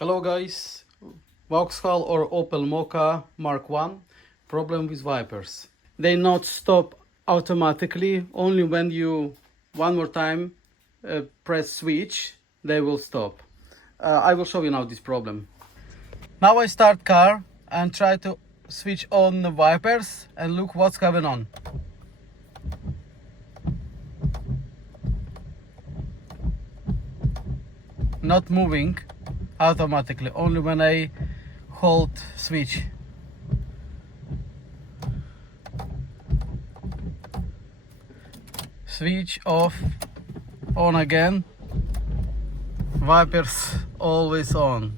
Hello guys, Vauxhall or Opel Mokka Mark 1, problem with wipers. They not stop automatically, only when you one more time press switch, they will stop. I will show you now this problem. Now I start car and try to switch on the wipers and look what's going on. Not moving automatically, only when I hold switch. Switch off, on again, wipers always on,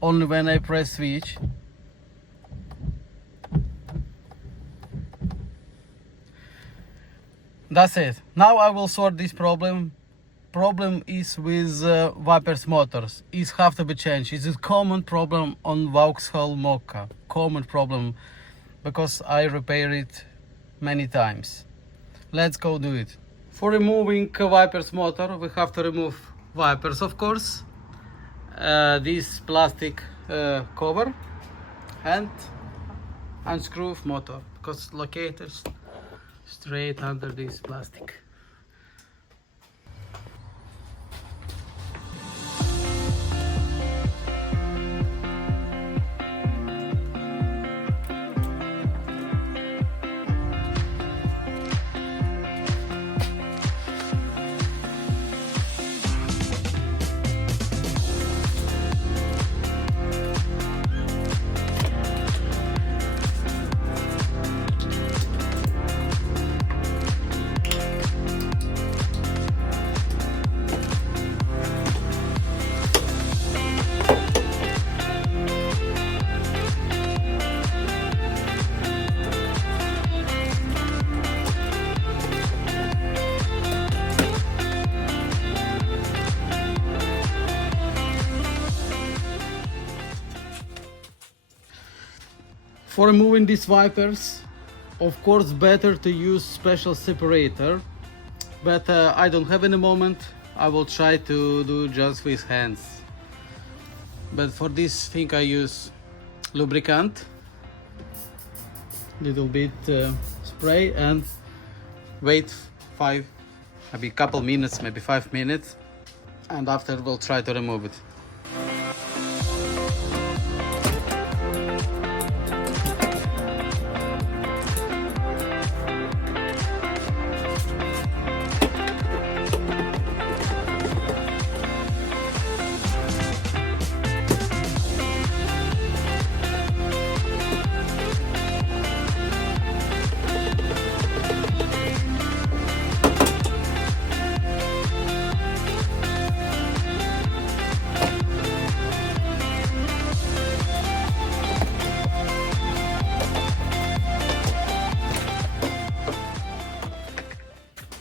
only when I press switch. That's it. Now I will sort this problem. Problem is with wipers motors. It have to be changed. It's a common problem on Vauxhall Mokka. Common problem because I repair it many times. Let's go do it. For removing wipers motor, we have to remove wipers, of course. This plastic cover and unscrew motor because located straight under this plastic. For removing these wipers, of course better to use special separator, but I don't have any moment. I will try to do just with hands. But for this thing I use lubricant, little bit spray, and wait maybe couple minutes, maybe 5 minutes, and after we'll try to remove it.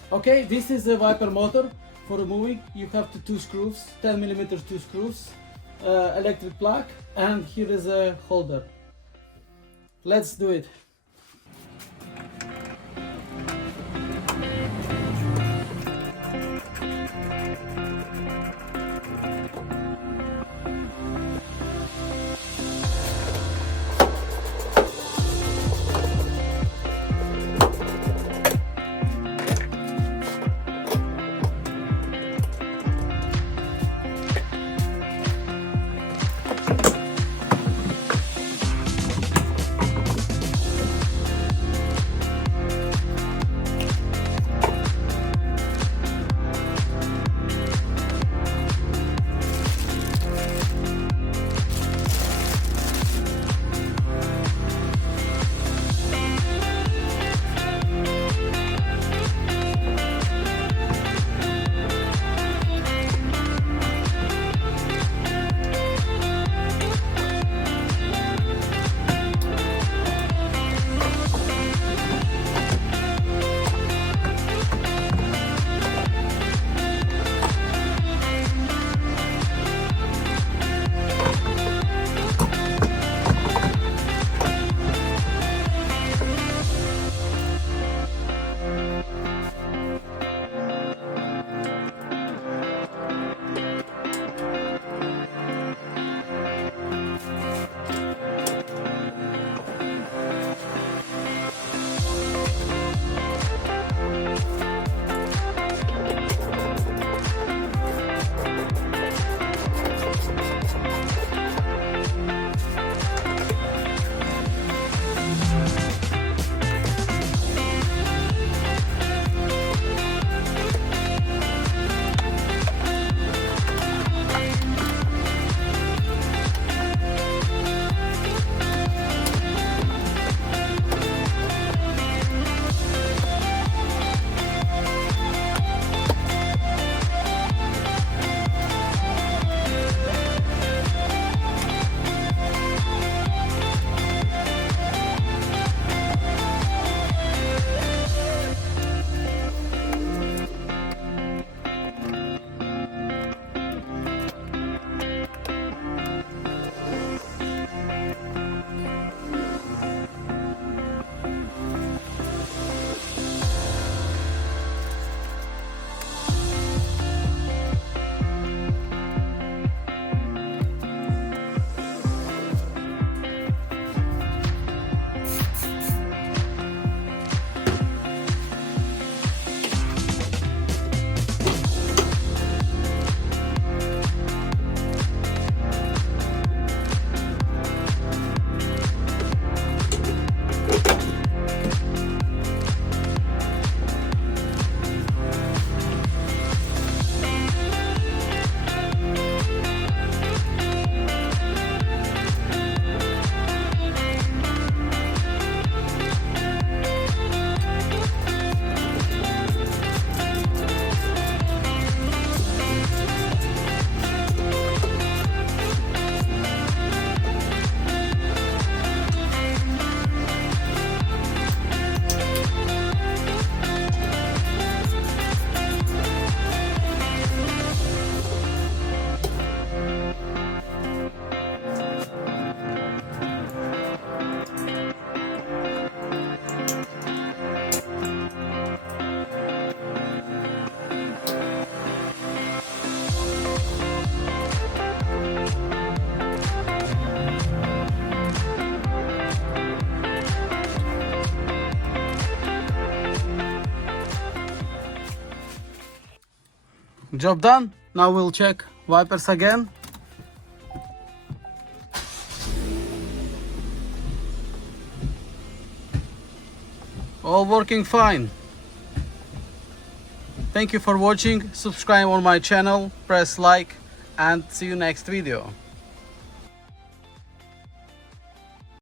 Okay, this is a wiper motor. For removing, you have the two screws, 10mm two screws, electric plug, and here is a holder. Let's do it. Job done. Now we'll check wipers again. All working fine. Thank you for watching. Subscribe on my channel, press like, and see you next video.